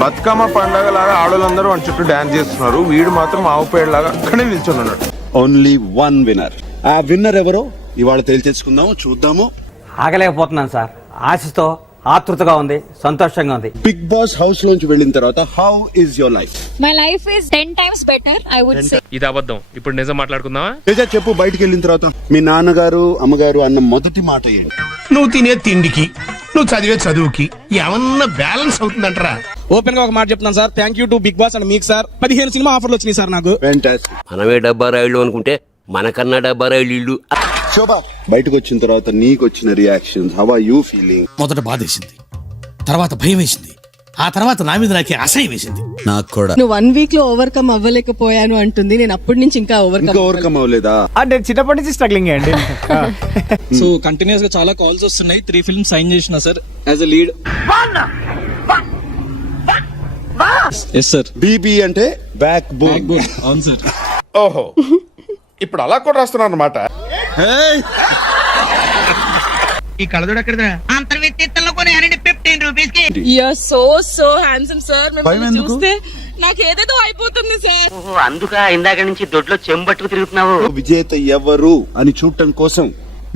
బతుకమ్మ పండగ లాగా ఆడోళ్ళందరూ వాడి చుట్టూ డాన్స్ చేస్తున్నారు, వీడు మాత్రం ఆవు పేడలాగా అక్కడే నిల్చొని ఉన్నాడు. Only one winner. ఆ విన్నర్ ఎవరో ఇవాళ తెలియచేసుకుందాము, చూద్దాము. ఆగలేకపోతున్నాను సార్, ఆశతో ఆతృతగా ఉంది, సంతోషంగా ఉంది. బిగ్ బాస్ హౌస్ లోంచి వెళ్ళిన తర్వాత how is your life? My life is 10 times better, I would say. ఇది అబద్ధం, ఇప్పుడు నిజం మాట్లాడుకుందామా? తేజ చెప్పు, బయటికి వెళ్ళిన తర్వాత మీ నాన్నగారు అమ్మగారు అన్న మొదటి మాట ఏంటి? నువ్వు తినే తిండికి, నువ్వు చదివే చదువుకి ఏమన్నా బ్యాలెన్స్ అవుతుందంటరా? ఓపెన్ గా ఒక మాట చెప్తున్నాను sir, thank you to Bigg Boss and మీకు సార్. 15 సినిమా ఆఫర్లు వచ్చినాయి సార్ నాకు. Fantastic. మనమే డబ్బా రాయిళ్ళు అనుకుంటే మనకన్నా డబ్బా రాయిళ్ళు ఇల్లు. శోభ, బయటకు వచ్చిన తర్వాత నీకు వచ్చిన reactions, how are you feeling? మొదట బాధేసింది, తర్వాత భయం వేసింది, ఆ తర్వాత నా మీద నాకే అసహ్యం వేసింది. నాకు కూడా. నువ్వు 1 week లో ఓవర్కమ్ అవ్వలేకపోయాను అంటుంది, నేను అప్పటి నుంచి ఇంకా ఓవర్కమ్ అవ్వలేదా? అంటే చిన్నప్పటి నుంచి స్ట్రగ్లింగ్ అండి. సో కంటిన్యూస్ గా చాలా కాల్స్ వస్తున్నాయి. 3 films సైన్ చేసిన sir as a lead. Yes sir. BB అంటే బ్యాక్ బోన్. అవును సార్. ఓహో, ఇప్పుడు అలా కూడా రాస్తున్నారు అనమాట. ఈ కళ్ళజోడు ఎక్కడదా? So handsome sir. మిమ్మల్ని చూస్తే నాకు ఏదేదో అయిపోతుంది సార్. అందుక ఇందాక నుంచి దొడ్లో చెంబట్టుకు తిరుగుతున్నావు. విజేత ఎవరు అని చూడటం కోసం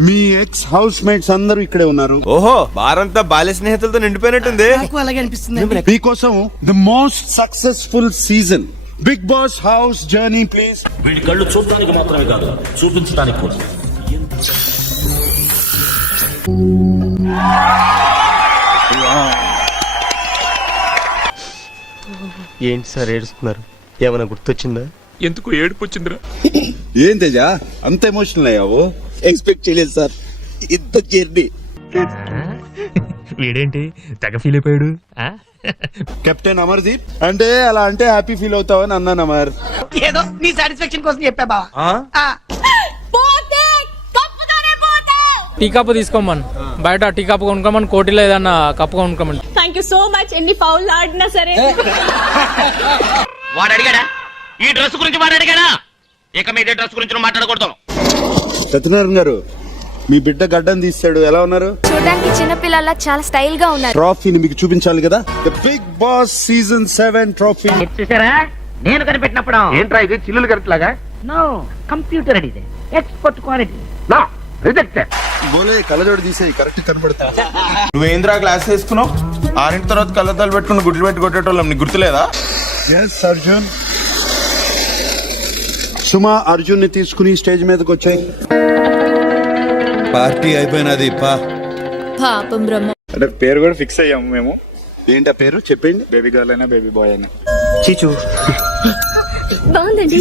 మీ ఎక్స్ హౌస్ మేట్స్ అందరూ ఇక్కడే ఉన్నారు. ఓహో, వారంతా బాల్య స్నేహితులతో నిండిపోయినట్టుంది. అలాగే అనిపిస్తుంది. మీకోసం the most successful season Bigg boss house journey. Please. వీడి కళ్ళు చూడడానికి మాత్రమే కాదు, చూపించడానికి కూడా. ఏంటి సార్ ఏడుస్తున్నారు? ఏమైనా గుర్తొచ్చిందా? ఎందుకు ఏడుపు వచ్చిందిరా? ఏం తేజ అంత ఎమోషనల్ అయ్యావు? ఎక్స్పెక్ట్ చేయలేదు సార్ ఇంత జర్నీ. వీడేంటి తెగ ఫీల్ అయిపోయాడు? కెప్టెన్ అమర్దీప్ అంటే అలా అంటే హ్యాపీ ఫీల్ అవుతావని అన్నాను అమర్. ఏదో నీ సాటిస్ఫాక్షన్ కోసం చెప్పా బా. టీ కప్పు తీసుకోమని, బయట టీ కప్పు కొనుక్కోమని, కోటిలో ఏదన్నా కప్పు కొనుక్కోమని. Thank you so much. ఎన్ని ఫౌల్ ఆడినా సరే. వాడు అడిగాడా ఈ డ్రెస్ గురించి? వాడు అడిగాడా? ఇక మీద డ్రెస్ గురించి మాట్లాడకూడదు. సత్యనారాయణ గారు, మీ బిడ్డ గడ్డం తీసాడు, ఎలా ఉన్నారు? చూడడానికి చిన్నపిల్లల చాలా స్టైల్ గా ఉన్నారు. ట్రోఫీని మీకు చూపించాలి కదా. The big Boss season 7 trophy చూసారా? నేను కనిపెట్టినప్పుడు ఏంట్రా ఇది చిల్లులు కరెక్ట్లాగా? నో, కంప్యూటర్ అడిగితే ఎక్స్పర్ట్ క్వాలిటీ. నా రిజెక్టెడ్. బోలే కళ్ళజోడు తీసేయి, కరెక్ట్ కనబడతా. నువ్వేంద్రా గ్లాస్ వేసుకున్నావు? 6 తర్వాత కళ్ళద్దాలు పెట్టుకుని గుడ్లు పెట్టి కొట్టేటోళ్ళం, నీకు గుర్తులేదా? ఎస్ అర్జున్. సుమా అర్జున్ ని తీసుకుని స్టేజ్ మీదకి వచ్చాయి. పార్టీ అయిపోయినది పా. పాపం బ్రహ్మ. అంటే పేరు కూడా ఫిక్స్ అయ్యాము మేము. ఏంటి ఆ పేరు చెప్పండి? బేబీ గర్ల్ అయినా బేబీ బాయ్ అయినా. చీచు. బాగుందండి.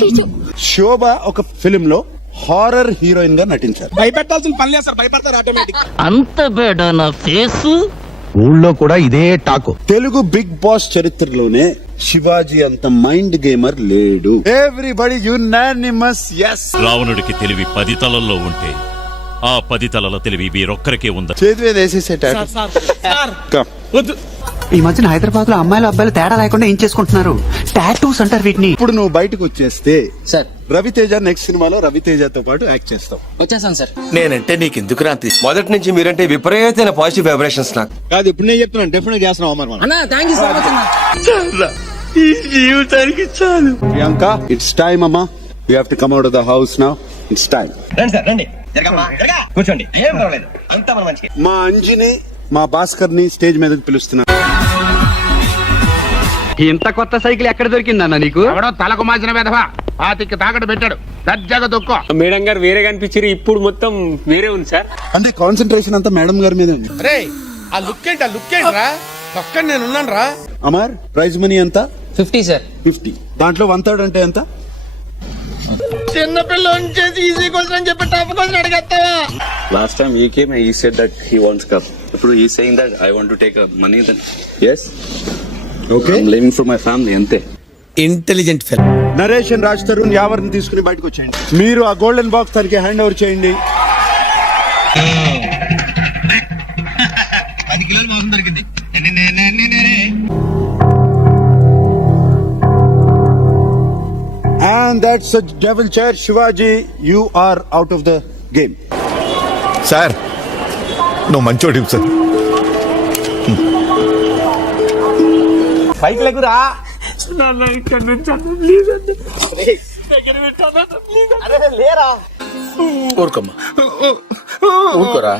చీచు. శోభ ఒక ఫిల్మ్ లో హారర్ హీరోయిన్ గా నటించారు. భయపెట్టాల్సిన పని లేదు సార్, భయపడతారు ఆటోమేటిక్. అంత బేడా నా ఫేసు? ఊళ్ళో కూడా ఇదే టాకు. తెలుగు బిగ్ బాస్ చరిత్రలోనే శివాజీ అంత మైండ్ గేమర్ లేడు. Everybody unanimous yes. రావణుడికి తెలివి 10 తలల్లో ఉంటే ఆ 10 తలల తెలివి వీరొక్కరికే ఉంది. చేతి మీద వేసేసేట. ఈ మధ్యన హైదరాబాద్ లో అమ్మాయిలు అబ్బాయిలు తేడా లేకుండా ఏం చేసుకుంటున్నారు? టాటూస్ అంటారు వీటిని. ఇప్పుడు నువ్వు బయటకు వచ్చేస్తే సార్ రవితేజ నెక్స్ట్ సినిమాలో రవితేజతో పాటు యాక్ట్ చేస్తావు. వచ్చేసాను సార్. నేనంటే నీకు ఎందుకు రాంతి? మొదటి నుంచి మీరంటే విపరీతమైన పాజిటివ్ వైబ్రేషన్స్ నాకు. కాదు, ఇప్పుడు నేను చెప్తున్నాను, డెఫినెట్ చేస్తున్నావు అమర్. అన్నా థ్యాంక్ యూ సో మచ్ అన్న. ఈ జీవితానికి చాలు. ప్రియాంక, ఇట్స్ టైమ్ అమ్మా. You have to come out of the house now. It's time. రండి సార్, రండి. కూర్చోండి, ఏం పర్వాలేదు, అంతా మన మంచిగా. మా అంజిని, మా భాస్కర్ ని స్టేజ్ మీదకి పిలుస్తున్నా. ఇంత కొత్త సైకిల్ ఎక్కడ దొరికిందన్న నీకు? ఎవడో తలకు మాసిన వెధవా పాతికి తాకట్టు పెట్టాడు, దర్జాగా దొక్కో. మేడం గారు వేరే కనిపించారు, ఇప్పుడు మొత్తం వేరే ఉంది సార్. అంటే కాన్సన్ట్రేషన్ అంతా మేడం గారి మీద ఉంది. రే ఆ లుక్ ఏంట్రా? పక్కన నేను ఉన్నాను రా. అమర్, ప్రైజ్ మనీ ఎంత? 50 సార్. 50. దాంట్లో 1/3 అంటే ఎంత? చిన్నపిల్ల చేసి ఈజీ క్వశ్చన్ అని చెప్పి టఫ్ క్వశ్చన్ అడిగేస్తావా? Last time he came, he said that he wants cup. ఇప్పుడు he saying that I want to take a money then. Yes. Okay. I'm living for my family, అంతే. Intelligent fell. Naresh and Raj Tarun యావర్ని తీసుకుని బయటకు వచ్చేయండి. మీరు ఆ golden box తనకి hand over చేయండి. 10 కిలోలు మాంసం దొరికింది. And that's a devil chair. Shivaji, you are out of the game. Sir, నువ్వు మంచోడివి సార్. పైకి లేకురా లేరా ఊరుకోమ్మా ఊరుకోరా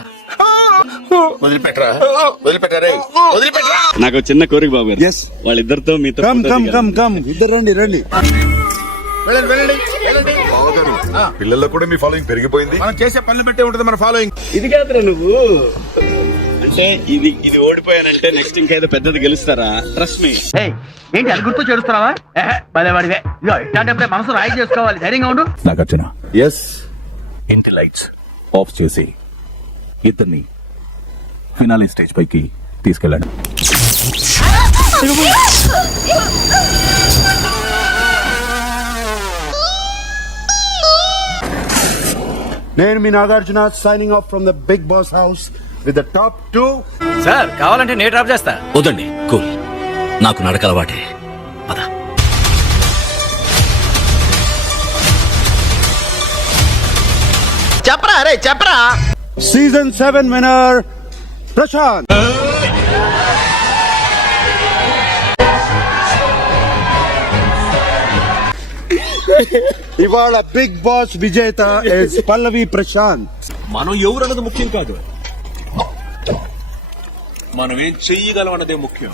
వదిలిపెట్టరా వదిలిపెట్టరా నాకు చిన్న కోరిక బాబు గారు ఎస్ వాళ్ళిద్దరితో మీతో కమ్ photo కమ్ దిగాలి. కమ్ కమ్ ఇద్దరు రండి రండి పిల్లల్లో కూడా మీ ఫాలోయింగ్ పెరిగిపోయింది. మనం చేసే పనులు పెట్టే ఉంటుంది మన ఫాలోయింగ్. ఇది కాదురా నువ్వు అంటే ఇది ఓడిపోయానంటే నెక్స్ట్ ఇంకేదో పెద్దది గెలుస్తారా? Trust me. ఏంటి అది గుర్తు చేస్తున్నావా పదేవాడివే ఇట్లాంటప్పుడే మనసు రాయి చేసుకోవాలి ధైర్యంగా ఉండు. నాగార్జున ఎస్ ఇంటి లైట్స్ ఆఫ్ చేసి ఇద్దరిని ఫినాలే స్టేజ్ పైకి తీసుకెళ్ళండి. నేను మీ Nagarjuna signing off from the big boss house with the top 2. Sir కావాలంటే నేను డ్రాప్ చేస్తా. వదండి కూల్, నాకు నడకలవాటే. పద. చెప్పరా అరే చెప్పరా. Season 7 winner Prashanth. ఇవాళ బిగ్ బాస్ విజేత ఇస్ పల్లవి ప్రశాంత్. మనం ఎవరన్నది ముఖ్యం కాదు, మనం ఏం చెయ్యగలం అన్నదే ముఖ్యం.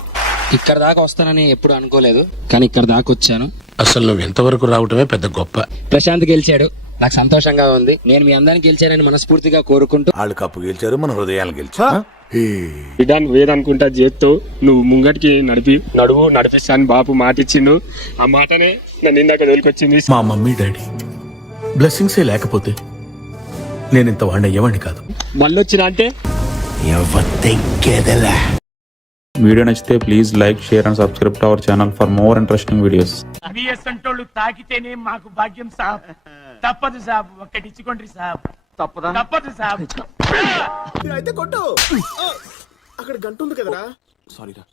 ఇక్కడ దాకా వస్తానని ఎప్పుడు అనుకోలేదు, కానీ ఇక్కడ దాకా వచ్చాను. అసలు నువ్వు ఎంతవరకు రావటమే పెద్ద గొప్ప. ప్రశాంత్ గెలిచాడు, నాకు సంతోషంగా ఉంది. నేను మీ అందరిని గెలిచానని మనస్ఫూర్తిగా కోరుకుంటూ వాళ్ళు కప్పు గెలిచారు, మన హృదయాలు గెలిచారు. వేదనుకుంటా చేత్తో నువ్వు ముంగటికి నడిపిస్తాను బాపు మాట ఇచ్చిండు. ఆ మాటనే నన్ను ఇందాక తోలుకొచ్చింది. మా మమ్మీ డాడీ బ్లెస్సింగ్సే లేకపోతే నేను ఇంత వాడిని అయ్యేవాడిని కాదు. మళ్ళీ వచ్చిన అంటే వీడియో నచ్చితే please like, share and subscribe to our channel for more interesting videos. అంటోళ్ళు తాకితేనే మాకు భాగ్యం సాబ్. తప్పదు సాబ్, ఒక్కటిచ్చుకోండి సాబ్. తప్పదు సాబ్. అయితే కొట్టు. అక్కడ గంట ఉంది కదరా. సారీరా.